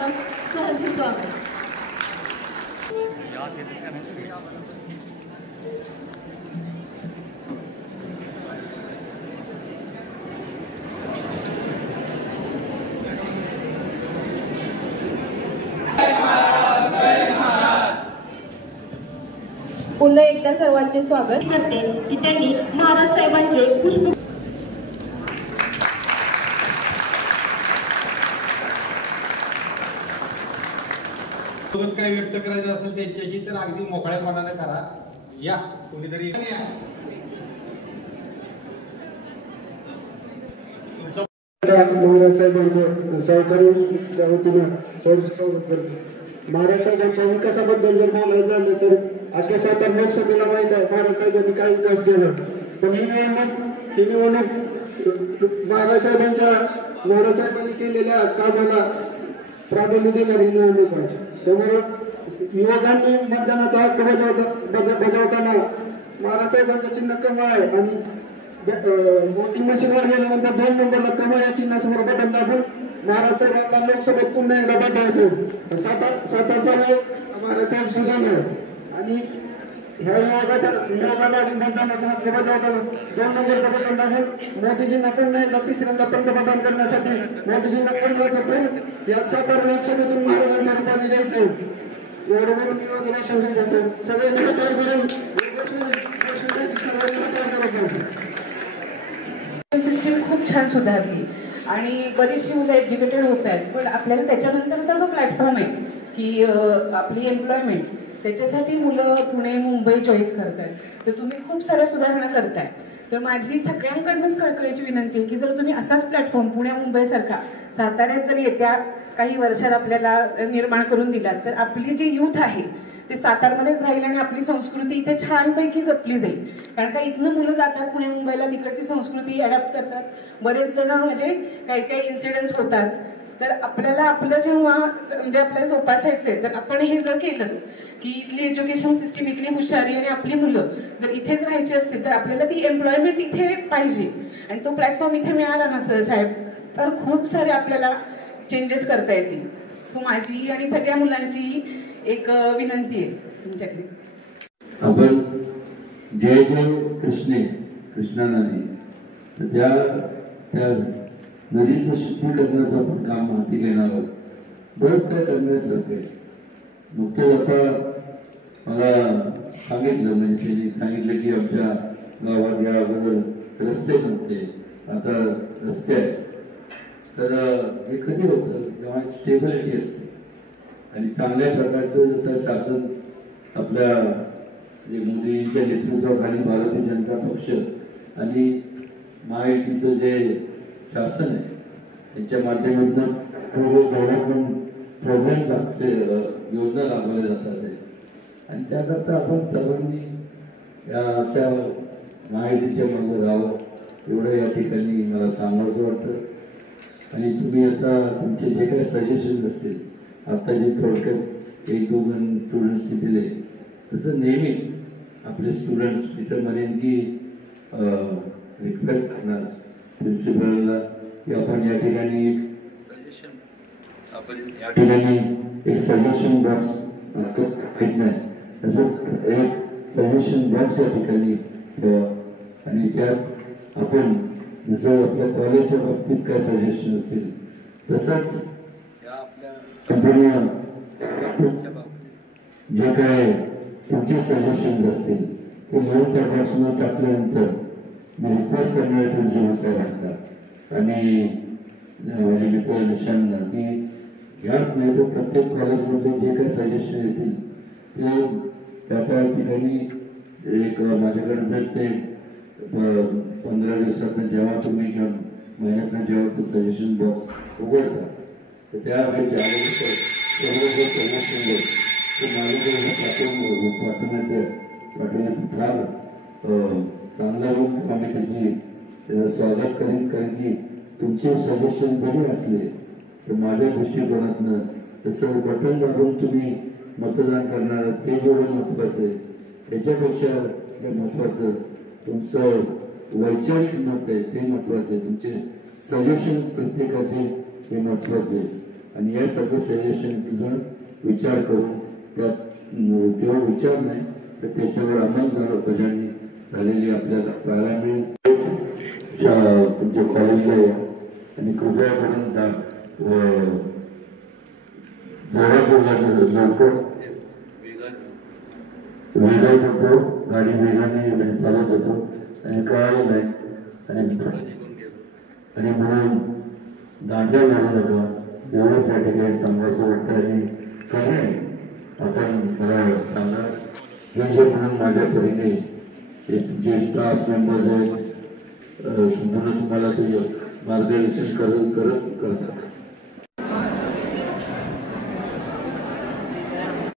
स्वागत, सहर्ष स्वागत. पुन्हा एकदा सर्वांचे स्वागत करते की त्यांनी महाराज साहेबांचे पुष्प सोबत काय व्यक्त करायचं असेल त्यांच्याशी तर अगदी मोकळ्यापणाने करा. या कोणीतरी महाराज साहेबांचं सहकारी त्या वतीनं स्वागत करतो. महाराज साहेबांच्या विकासाबद्दल जर बोलायचं झालं तर अख्या सातारा लोकसभेला माहित आहे महाराज साहेबांनी काय विकास केला. पण ही निवडणूक महाराज साहेबांनी केलेल्या कामाला प्राधान्य देणारी निवडणूक आहे. त्यामुळे युवकांनी मतदानाचा हक्क बजावताना महाराज साहेबांचं चिन्ह कमळ आहे आणि वोटिंग मशीनवर गेल्यानंतर 2 नंबरला कमळ या चिन्हासमोर बटन दाबून महाराज साहेबांना लोकसभेत पुन्हा एकदा पाठवायचं. सातारचा महाराज साहेब सुजाण आहे आणि ह्या युवकाला मतदानाचा हक्क बजावताना 2 नंबरचा बटन दाबून मोदीजींना पुन्हा एकदा तिसऱ्यांदा पंतप्रधान करण्यासाठी मोदीजींना कमळाचं या सातारा लोकसभेतून महाराजांच्या रूपाने द्यायचं. एवढं म्हणून शासन करतो. सगळ्यांनी तयार करून सिस्टीम खूप छान सुधारली आणि बरीचशी मुलं एज्युकेटेड होत आहेत. पण आपल्याला त्याच्यानंतरचा जो प्लॅटफॉर्म आहे की आपली एम्प्लॉयमेंट त्याच्यासाठी मुलं पुणे मुंबई चॉईस करतायत. तर तुम्ही खूप साऱ्या सुधारणा करताय. तर माझी सगळ्यांकडनंच कळकळीची विनंती आहे की जर तुम्ही असाच प्लॅटफॉर्म पुणे मुंबईसारखा साताऱ्यात जर येत्या काही वर्षात आपल्याला निर्माण करून दिला तर आपली जी युथ आहे ते सातारमध्येच राहील आणि आपली संस्कृती इथे छानपैकी जपली जाईल. कारण का इथनं मुलं जातात पुणे मुंबईला, तिकडची संस्कृती अडॅप्ट करतात. बरेच जण म्हणजे काही काही इन्सिडेंट्स होतात. तर आपल्याला आपलं जेव्हा म्हणजे आपल्याला जोपासायचंय तर आपण हे जर केलं की इथली एज्युकेशन सिस्टीम, इथली हुशारी आणि आपली मुलं जर इथेच राहायची असतील तर आपल्याला ती एम्प्लॉयमेंट इथे पाहिजे. आणि तो प्लॅटफॉर्म इथे मिळाला ना सर साहेब तर खूप सारे आपल्याला चेंजेस करता येतील. सो माझी आणि सगळ्या मुलांची एक विनंती आहे तुमच्याकडे. आपण जय जय कृष्णा नदी तर त्या नदीचं शुद्धीकरणाचं आपण काम हाती घेणार आहोत. बरंच काय करण्यासारखं आहे. नुकतंच आता मला सांगितलं म्हणजे त्यांनी सांगितलं की आमच्या गावात या अगोदर रस्ते नव्हते, आता रस्ते आहेत. तर हे कधी होतं जेव्हा स्टेबिलिटी असते आणि चांगल्या प्रकारचं तर शासन आपल्या जे मोदींच्या नेतृत्वाखाली भारतीय जनता पक्ष आणि महायुतीचं जे शासन आहे त्यांच्या माध्यमातून डेव्हलपमेंट प्रोग्राम योजना राबवल्या जातात आणि त्याकरता आपण सर्वांनी या अशा महायुतीच्या मागे राहावं एवढं या ठिकाणी मला सांगायचं वाटतं. आणि तुम्ही आता तुमचे जे काही सजेशन असतील आता जे थोडक्यात 1-2 स्टुडंट्सनी दिले तसं नेहमीच आपले स्टुडंट्स तिथं म्हणेन की रिक्वेस्ट करणार प्रिन्सिपलला की आपण या ठिकाणी एक सजेशन या ठिकाणी एक सजेशन बॉक्स माहीत नाही तसं एक सजेशन बॉक्स या ठिकाणी आणि त्यात आपण जसं आपल्या कॉलेजच्या बाबतीत काय सजेशन असतील तसंच संपूर्ण जे काय तुमचे सजेशन असतील ते लिहून त्या बॉक्समध्ये टाकल्यानंतर मी रिक्वेस्ट करणारे प्रिन्सिपल साहेबांना आणि निशांना की ह्याच नाही तर प्रत्येक कॉलेजमध्ये जे काही सजेशन येतील ते त्या ठिकाणी एक माझ्याकडे जर ते 15 दिवसातून जेव्हा तुम्ही किंवा महिन्यातून जेव्हा तो सजेशन बॉक्स उघडता तर त्यावेळी पाठवण्यात फार चांगला होईल. आम्ही त्याची स्वागत करेन कारण की तुमचे सजेशन जरी असले तर माझ्या दृष्टिकोनातनं तसं बटन दाबून तुम्ही मतदान करणार ते जेवढं महत्त्वाचं आहे त्याच्यापेक्षा महत्त्वाचं तुमचं वैचारिक मत आहे ते महत्त्वाचं आहे. तुमचे सजेशन्स प्रत्येकाचे हे महत्त्वाचे. आणि या सगळ्या सजेशन्सचा विचार करून त्यात केवळ विचार नाही तर त्याच्यावर अंमलबजावणी झालेली आपल्याला पाहायला मिळेल. तुमच्या कॉलेजला या आणि कृपया करून लवकर वेगात होतो, गाडी वेगाने चालत होतो आणि कळालं नाही आणि म्हणून दांड्या मारू नका एवढ्यासाठी काही सांगायचं वाटतं. आणि काय आपण मला सांगा जे म्हणून माझ्या परीने जे स्टाफ मेंबर्स आहेत संपूर्ण तुम्हाला ते मार्गदर्शन करतात.